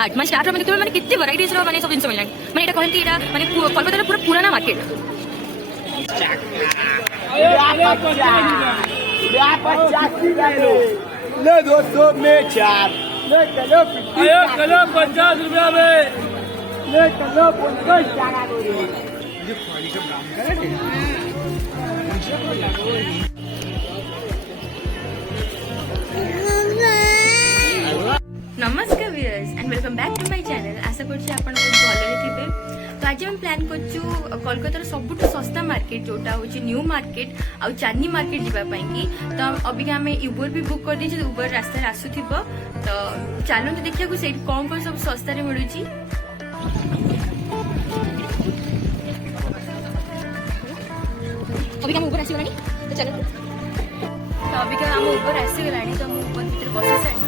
Start देखते माने कितने वैराइटीज रो माने सब जिंस मिललानी माने एटा कहंती एटा माने कोलकाता पूरा पुराना मार्केट ले 200 में 4 ले किलो 50 रुपया में ले किलो 50 टाका दो ये पानी का दाम करे नमस्कार viewers and welcome back to my channel आशा करछि आपण भलरे थिबे तो आज हम प्लान करछु कोलकाता सबुठ सस्ता मार्केट जोटा होछि न्यू मार्केट आ चांदनी मार्केट जीवा पई की तो अभी हमें उबर भी बुक कर दी उबर रास्ता आसुथिबो तो चलो तो देखिया को से कौन कौन सब सस्ता रे मिलुछि अभी हम उबर आसी गलानी तो चलो तो अभी हम उबर आसी गलानी तो हम उबर भीतर बस सारी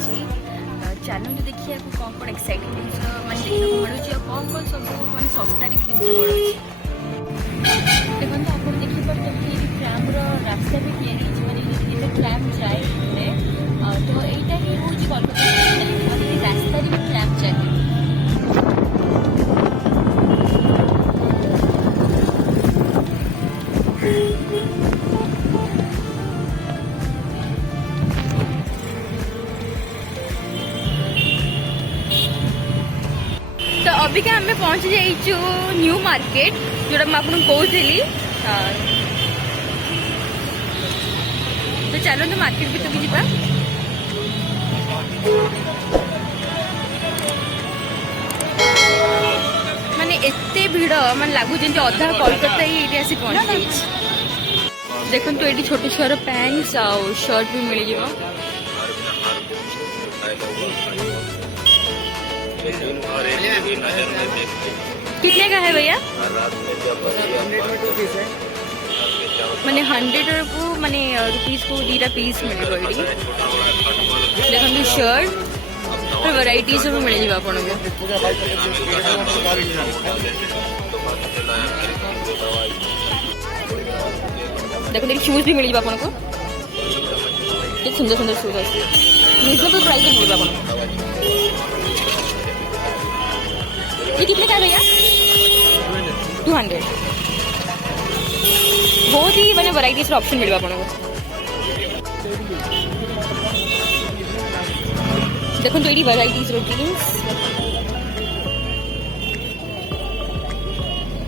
चलो तो देखिए कौन कौन एक्साइटिंग जिन मैंने देखा मिलूँ कौन कौन सब मैं सस्तार भी जिन मिलूँ देखो आप देखिए ट्राम रास्ता भी या ट्राम जाए तो यहाँ ही हूँ कोलकाता रास्ता भी ट्राम जाए तो अभी क्या हमें पहुंच जाइछु न्यू मार्केट जोड़ा मैं आपको कहूली तो चलो तो मार्केट भी तो जीवा माने एते भीड़ माने लागू जंती अधा कोलकाता ही एरिया से पहुंच जाइछ देखन तो एटी छोटे छोर पैंट्स और शर्ट भी मिल जीवा कितने का है भैया मैंने 100 को मैंने रुपीज को दीटा पीस मिले देखो शर्ट और वैराइटीज भी मिल जाए आपको देखो देखिए शूज भी मिल जाए आपको सुंदर सुंदर शूज अच्छे रिजनेबल प्राइस में मिल जाए आपको ये कितने का है भैया 200 बहुत ही मैंने वैराइटीज का ऑप्शन मिलेगा आपको देखो तो ये वैराइटीज रूटीन्स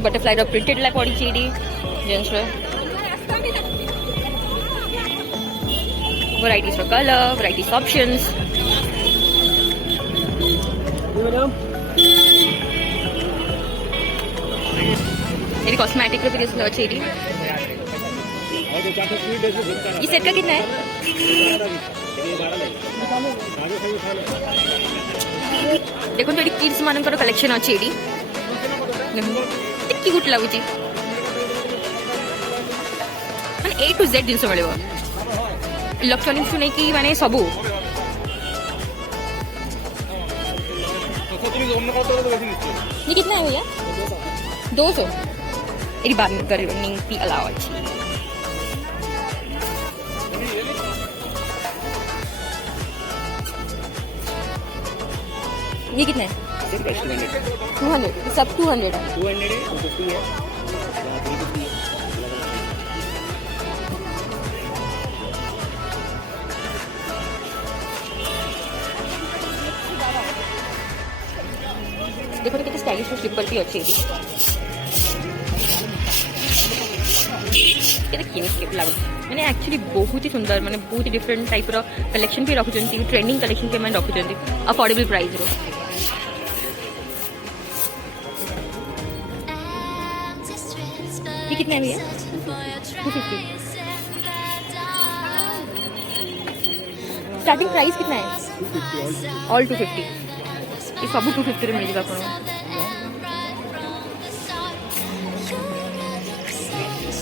बटरफ्लाई रो प्रिंटेड ला पड़ी चीडी जेंट्स रो varieties for colour varieties options ये कॉस्मेटिक का भी अच्छी है ये सेट का कितना है देखो तो किड्स मानकर कलेक्शन अच्छी है कि गुड लगुच माने ए टू जेड जिनस मिले इलेक्ट्रोनिक्स नहीं कि माने सबू ये कितना है भैया 200 एक बार में करने की अलावा ये कितना है 200 सब 200 है देखो तो कितने स्टाइलिश स्लीपर भी अच्छी है मैंने एक्चुअली बहुत ही सुंदर मैंने बहुत ही डिफरेंट टाइप रो कलेक्शन भी रखुं ट्रेंडिंग कलेक्शन के मैंने रखुं अफोर्डेबल प्राइस रो ये कितने है भैया 250 स्टार्टिंग प्राइस कितना है ऑल 250 ये सब 250 मिल जाएगा आपको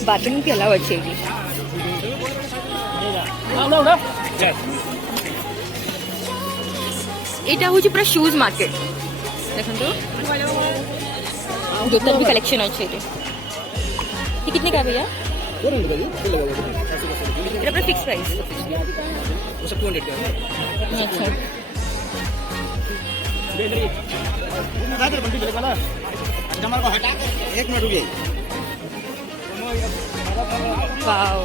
बार्गेनिंग भी अलाउ अच्छी है এটা হচ্ছে পুরো শুজ মার্কেট দেখুন তো জুতার भी कलेक्शन আছে এটা ये कितने का है भैया এটা পুরো फिक्स प्राइस वो सब 200 का है अच्छा एक मिनट रुकिए वाओ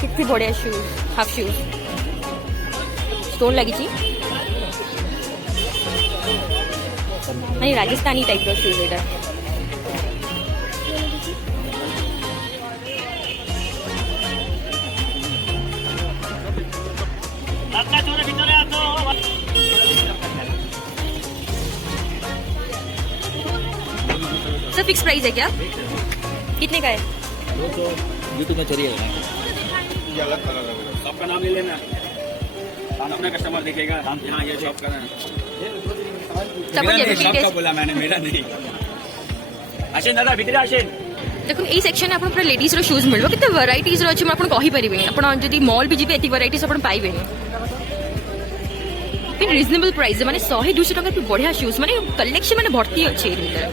कितनी बढ़िया शूज हाफ शूज स्टोन लगी नहीं राजस्थानी टाइप रो शूज एटा सर फिक्स प्राइस है क्या कितने का है यूट्यूब में चलिए ये अलग कलर है आपका नाम ले लेना अपना कस्टमर देखेगा यहाँ ये शॉप का है তারপর मेरा नहीं, যেটা शॉप का बोला मैंने मेरा नहीं आशेन दादा ভিতরে আসেন দেখুন এই সেকশনে আপনার পুরো লেডিজ র শুজ মিলব কেতে ভ্যারাইটিজ র আছে মই আপন কহি পারিবেনি আপন যদি মল भी जिबे एति ভ্যারাইটিজ আপন পাইবেনি इन रिजनेबल प्राइस माने 100 200 टका पे बढ़िया शूज माने कलेक्शन माने भर्ती अछि एरि भीतर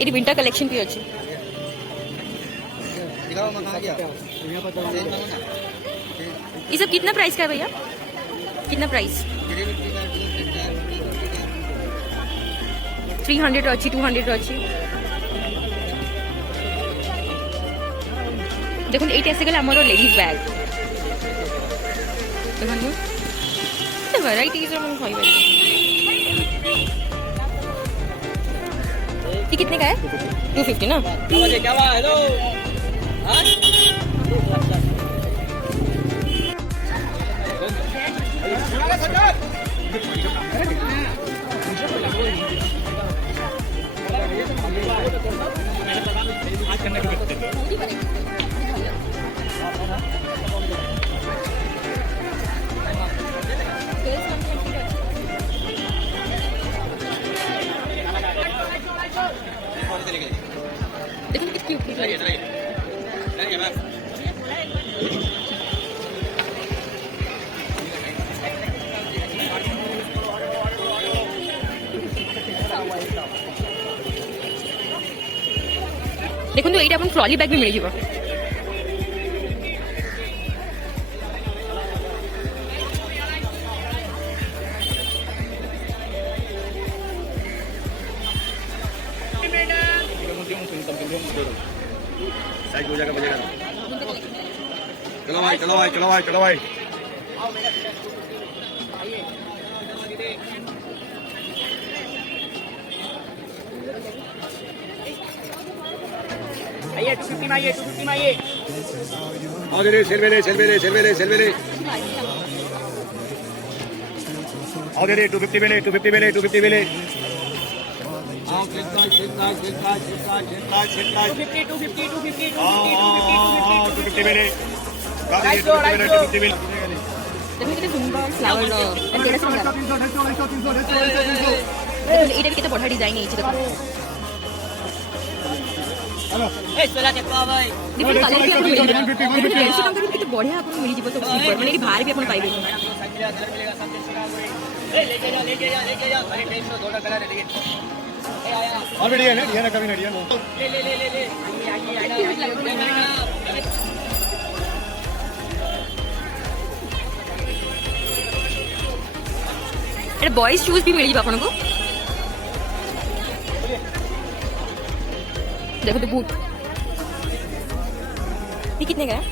एरि विंटर कलेक्शन भी अछि ये सब कितना प्राइस का है भैया कितना प्राइस 300 अच्छी 200 अच्छी देखो ये ऐसे गला हमरो लेडीज बैग देखो तो वैरायटीज और हम खाई ये कितने का है 250 ना क्या हुआ हेलो देखो कितनी क्यूट लग रही है देखो तो एटा अपन ट्रॉली बैग भी मिल जिवो साइज हो जाएगा बजेगा चलो भाई चलो भाई चलो भाई चलो भाई आइए 250 में आइए 250 में आइए और ले सेल्फी ले सेल्फी ले सेल्फी ले सेल्फी ले और ले 250 में ले 250 में ले 250 में ले हां शिकायत शिकायत शिकायत शिकायत शिकायत 250 250 250 में ले 250 में ले देखो कितने सुंदर फ्लावर तेरा सुंदर देखो एटा भी कितने बढ़िया डिजाइन है देखो ए चला के भाई डिफरेंट कलर भी आपको मिल जाएगा देखो 150 टका भी कितने बढ़िया आपको मिल जिवो तो माने एरी बाहर भी आपन पाइबे लेके जा सारे 300 डॉलर कलर है देखिए ऑलरेडी है ना कभी नहीं ले एटा बॉयज शूज भी मिल जिवो आपन को देखो तो बूट ये कितने का है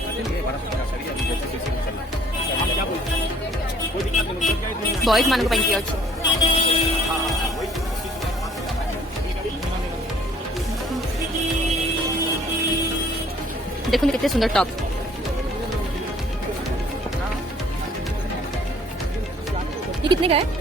बॉयज मान को पहन के अच्छे देखो कितने सुंदर टॉप ये कितने का है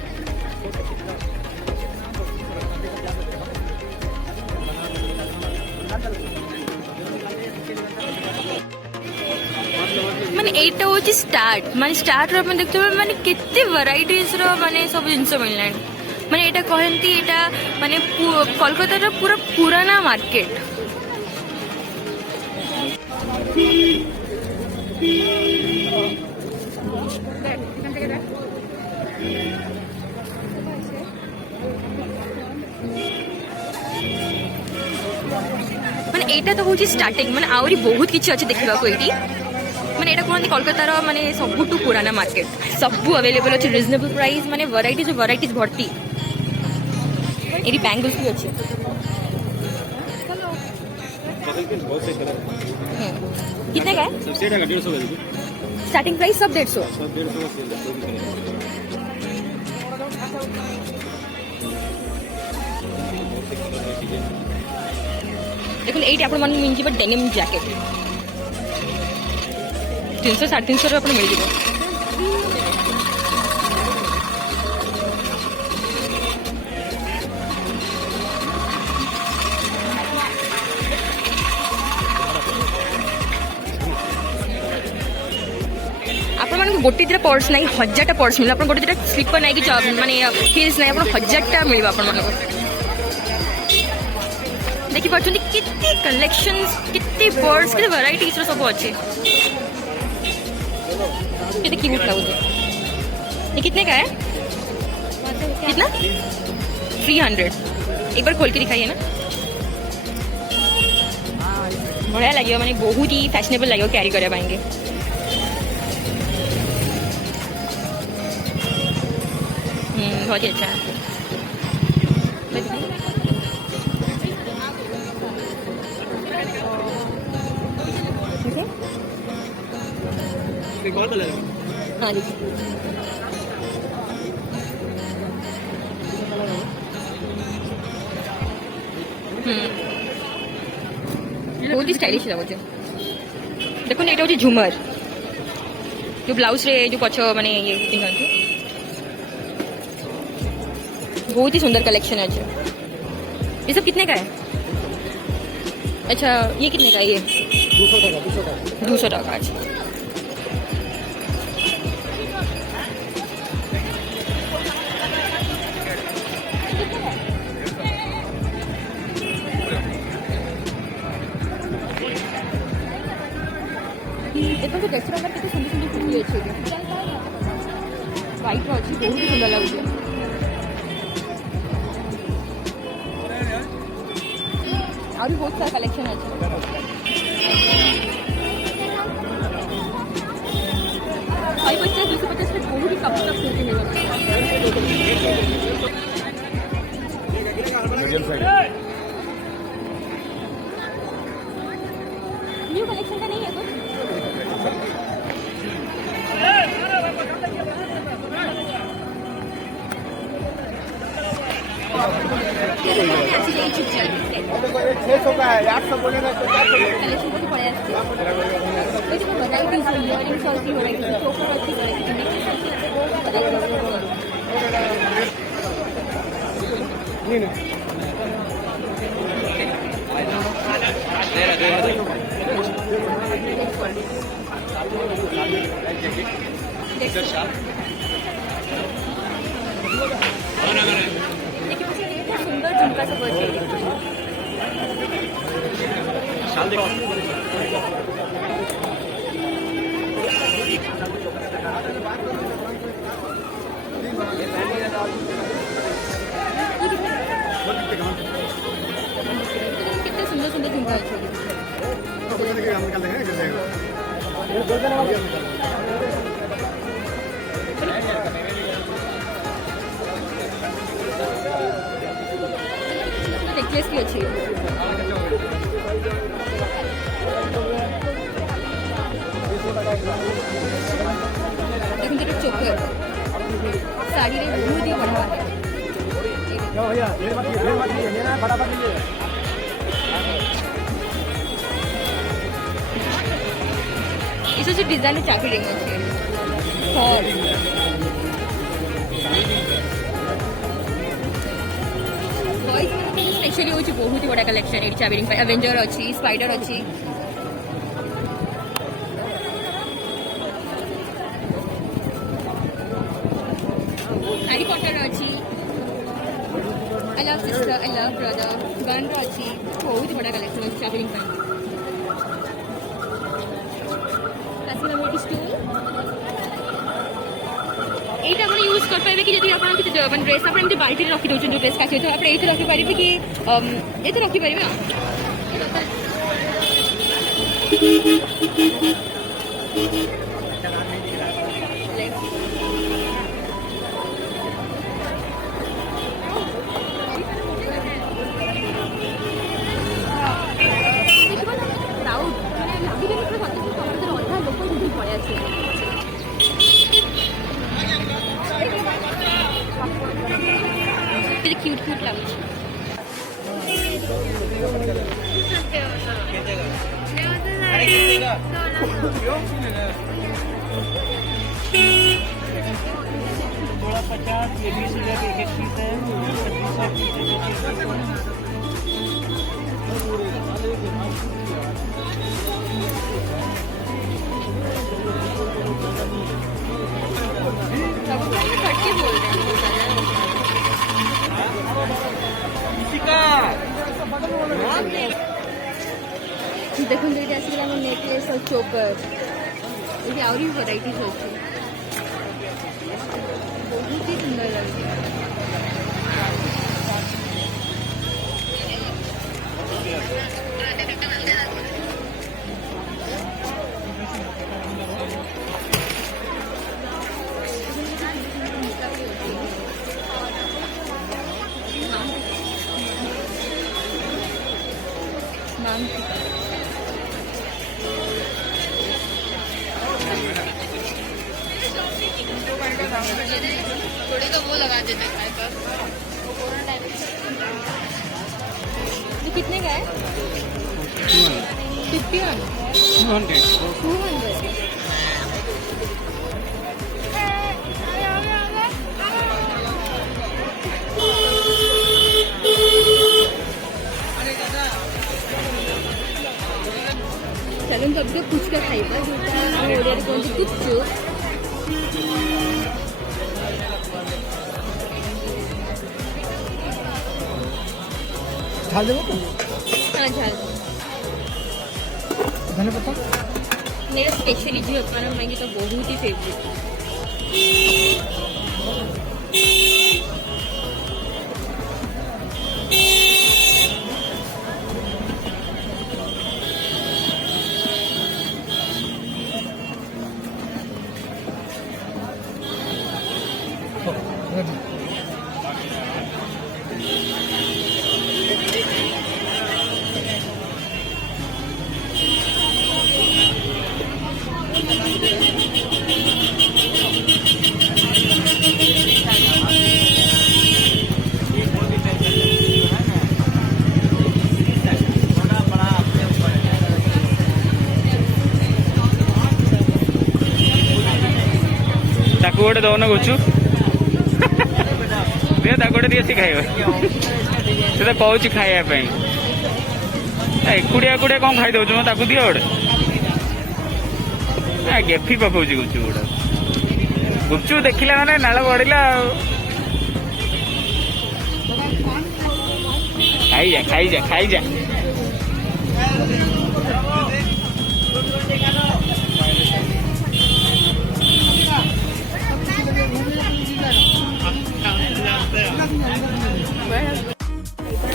माने एटा होची स्टार्ट माने स्टार्ट रो अपन देखते माने केते वैरायटीज रो माने सब जिंस मिललानी माने एटा कहंती एटा माने कोलकाता रो पूरा पुराना मार्केट এইটা তো হচ্ছে স্টার্টিং মানে আହୁରି বহুত কিছু আছে দেখিବାକୁ ଏଇଠି ମାନେ ଏଇଟା କୁହନ୍ତି କୋଲକାତାର ମାନେ ସବୁଠୁ ପୁରାନା ମାର୍କେଟ ସବୁ ଆଭେଲେବଲ୍ ଅଛି ରିଜନେବଲ୍ ପ୍ରାଇସ୍ ମାନେ ଭରାଇଟିଜ୍ ଭର୍ତ୍ତି ଏଇଠି ବ୍ୟାଙ୍ଗଲ୍ସ ବି ଅଛି बहुत से कलर कितने का है सब सेट है 150 का देखो स्टार्टिंग प्राइस सब 150 सब 150 का सेल है कोई भी कलर देखो एट आप मिल डेनिम जैकेट 300 350 आप मिल जाए गोटे दुटा पर्स ना 1000टा पर्स मिले आप गोटे दुटा स्लीपर ना कि माने हिल्स ना 1000टा मिल आप देखिए कितने कलेक्शंस कितने पर्स कितने वैराइटीज सब अच्छे कितने क्यूट लगे ये कितने का है कितना 300 एक बार खोल के दिखाइए ना बढ़िया लगे मैंने बहुत ही फैशनेबल लगे कैरी कर पाएंगे बहुत ही अच्छा है हाँ जी बहुत ही स्टाइलिश लगुचे देखो ये हूँ झुमर जो ब्लाउज रे जो पछ माने ये पिंधती बहुत ही सुंदर कलेक्शन है अच्छा ये सब कितने का है अच्छा ये कितने का है ये 200 टका अच्छा देखो तो ड्रेस कितने सुंदर सुंदर कुर्ती अच्छी व्हाइट अच्छी बहुत ही सुंदर लगे और भी बहुत सारा कलेक्शन है भाई 250 में बहुत ही कम तक कुर्ती मिलेगा न्यू कलेक्शन का नहीं है कुछ छह सौ का है 800 बोलेगा तो सुंदर झुमका सब कितने सुंदर सुंदर झुमका अच्छे नेकलेस भी अच्छी देखो चोकर साड़ी रे बहुत ही बढ़िया है इस डिजाइन चाकरी अच्छे स्पेशली हूँ बहुत ही बड़ा कलेक्शन ये चाबी एवेंजर अच्छी स्पाइडर अच्छी हैरी पॉटर अच्छी I love sister I love brother gun अच्छी बहुत ही बड़ा कलेक्शन अच्छी चाबी এইটা আপনি ইউজ করে পাইবে কি যদি আপনার কিছু মানে ড্রেস আপনি এমনি বালতিতে রাখি দউছেন ড্রেস কাছে তো আপনি এইতে রাখি পারিবে কি এতে রাখি পারিবে না क्यूट क्यूट लाଗୁଛି। थोड़ा 50 ये 20 रुपये की एक पीस है 30 बोल रहे हैं। देखो ये आसिक नेकलेस और चोकर ये आहरी वैरायटी अच्छी बहुत ही सुंदर लगे। थोड़ी तो वो लगा देते हैं ये कितने का है? 51 200 चलो तब तो कुछ का खाइबा जोटा ओडिया कोन कुछ झाल देबो तो हाँ झाल धने पत्ता मेरा स्पेशली जो अपना मैंने तो बहुत ही फेवरेट ताकू गोटे दौन गुचु दे गोटे दिए सी खाइब से तो कौच खाइबा एकुड़िया एकुड़िया कौन खाई दौच ताकू दिए गोटे गेफी पकाऊ गुचु गोटे गुपचुप देखला माने नाल बढ़ला खाई जा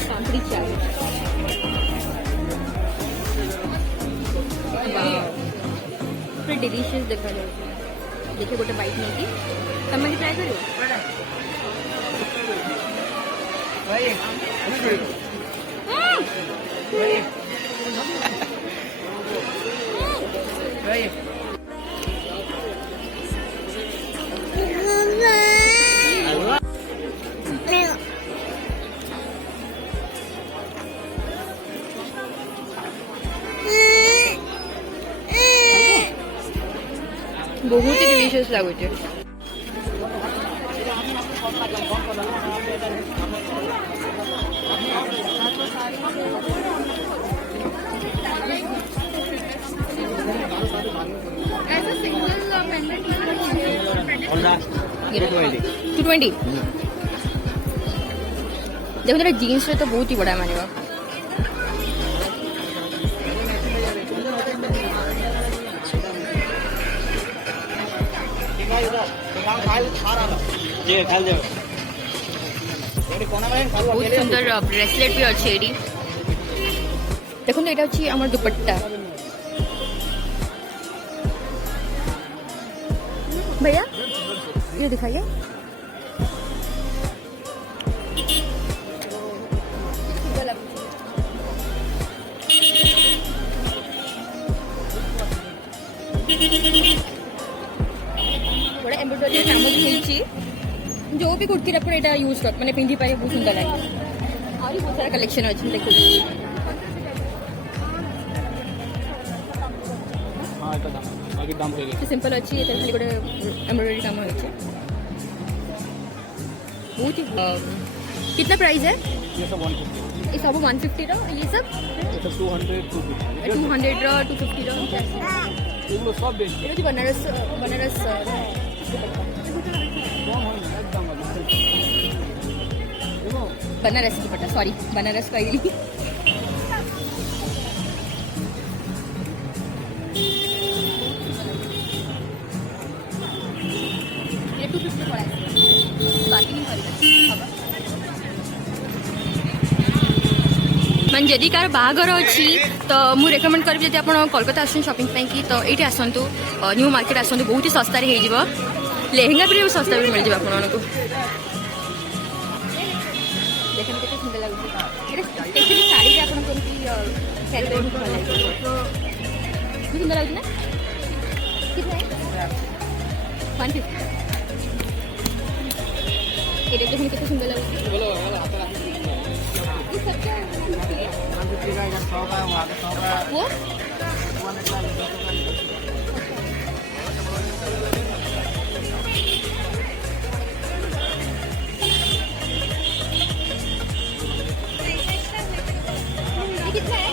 पापड़ी चाय पूरा डिलीशियस देखा देखिए गोटे बाइट नहीं कि तमें ट्राए करो बहुत ही डिलीशियस लगुचे ऐसा सिंगल पेंडेंट 220 देखो तेरा जीन्स तो बहुत ही बड़ा मानेगा बहुत सुंदर ब्रेसलेट भी अच्छे देखो ये दुपट्टा भैया ये दिखाइए। थोड़ा एम्ब्रॉयडरी काम भी ହେଇଛି जो भी कुर्तीर आप एटा यूज कर माने पिंधि पारे बहुत सुंदर लगे और बहुत सारा कलेक्शन अछि देखो हां एटा दाम बाकी दाम होई सिंपल अछि एटा खाली गोटे एम्ब्रॉयडरी काम होइছে बहुत ही कितना प्राइस है ये सब 150 ये सब 150 रो ये सब ये सब 200 250 200 रो 250 रो ये लो सब बेच ये जो बनारस कम होई ना एकदम देखो बनारस की पट्टा सॉरी बनारस का ही ये 250 पड़ा है बाकी नहीं पड़ेगा मन जदि कार बाहागर अच्छी तो मुझे रेकमेंड करी जब आप कोलकाता आसन शॉपिंग की तो ये आसतु न्यू मार्केट आसतु बहुत ही सस्तार हो लेहेंगा भी सस्ता भी मिल जाए आपको देखने केते सुंदर लागुଛି एक्चुअली साड़ी रे आपण कोनती कैरी करबो भल लागो सुंदर लागुଛି ना कितना है 150 ये देखो कितने सुंदर लागुଛି बोलो हाथ ये सब क्या वो कितना है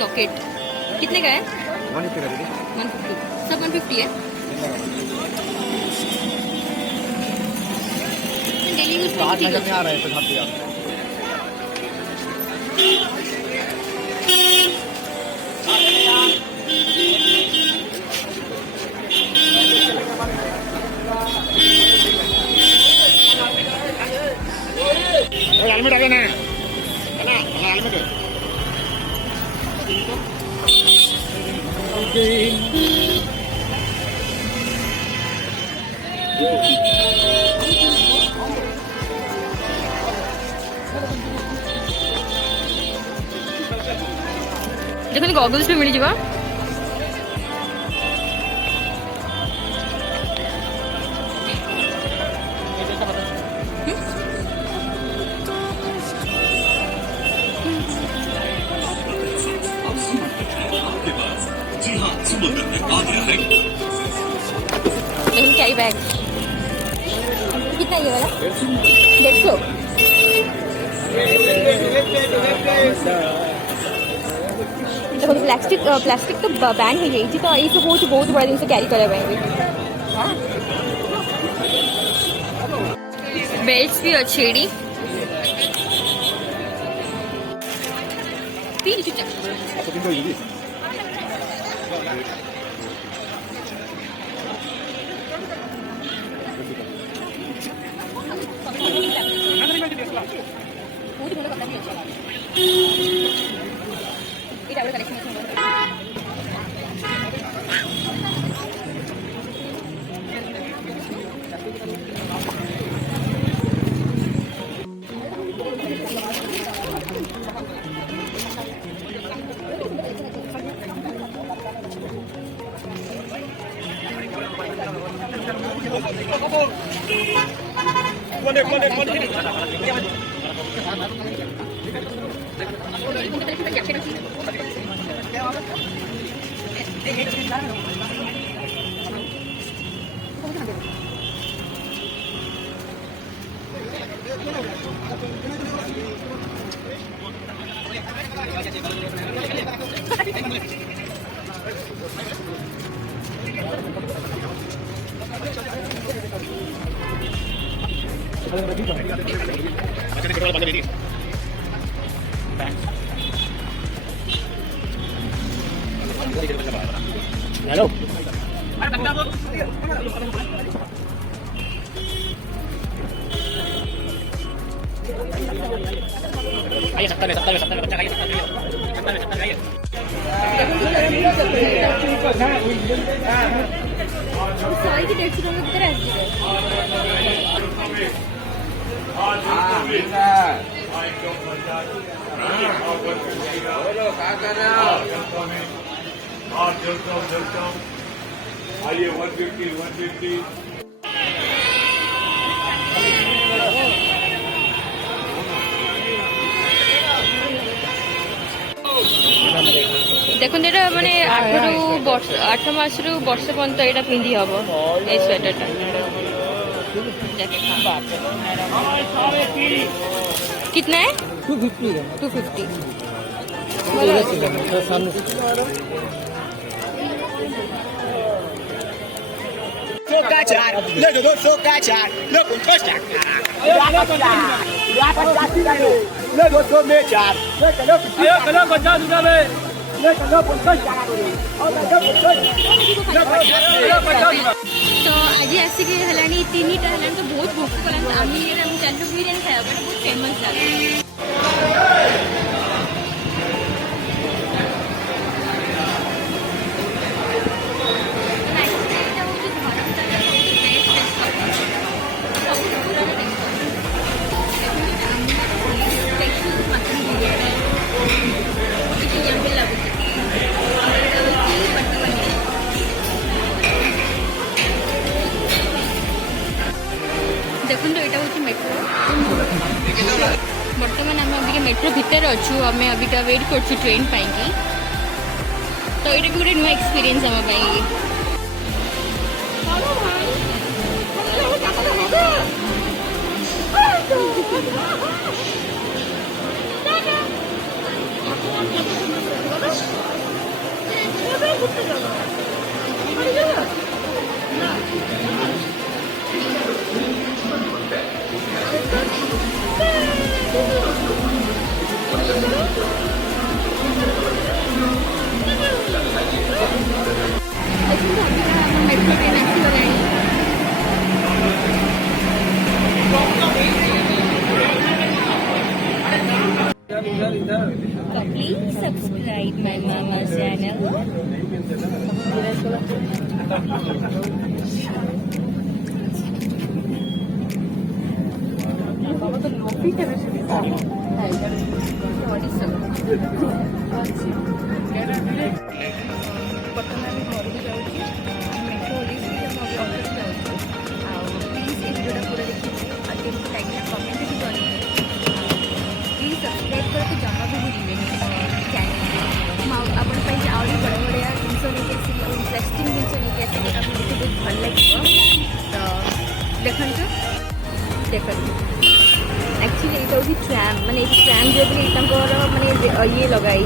लॉकेट कितने का है 150 सब 150 है डेली यूज में आ रहा है तो खाते आप हेलमेट आगे ना है ना हेलमेट देखो गॉगल्स भी मिल जावा कैरी बैग कितना ये वाला 150 देखो प्लास्टिक तो बैन हो जाइए तो ये सब बहुत बड़ा जिन कैरी करे बेल्ट्स भी अच्छे हेलो आइए 70 में बच्चा खाइए 70 में आइए सॉरी की 150 टଙ୍କା किती असते आइए 150 দেখুন এটা মানে 8 মাসরু বর্ষ পর্যন্ত এটা পিন্ধি হব এই সোয়েটারটা कितना है 250 200 का 4 ले दो 200 का 4 ले 50 टका ले 200 में 4 ले चलो 50 रुपया में ले चलो 50 टका और ले 50 तो आज आसिक हेलानी 3टा हेलानी तो बहुत भोक कलान आम्ही चालू बिरयानी खाया बट बहुत फेमस लागे देखो तो यहाँ हूँ मेट्रो बर्तमान आम अभी मेट्रो भितर अच्छु आम अभी वेट कर ट्रेन पाई तो ये भी गोटे नुआ एक्सपीरियंस आम मेट्रो ट्रेन आसगलानी So please subscribe my mama's channel. Please subscribe करके जमा भी भूलिए चैनल आपण आहरी बड़ा बड़ा जिनस नहीं आसिक इंटरेस्टिंग जिनस नहीं आसिक आपको बहुत भल लगे तो देखो एक्चुअली यहाँ हूँ ट्राम माने ट्राम जो माने ये लगाई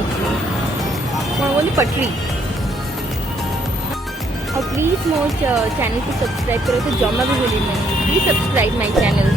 कौन बोली पटरी और प्लीज मो चैनल को सब्सक्राइब करो तो जमा भी भूलिए प्लीज सब्सक्राइब माय चैनल।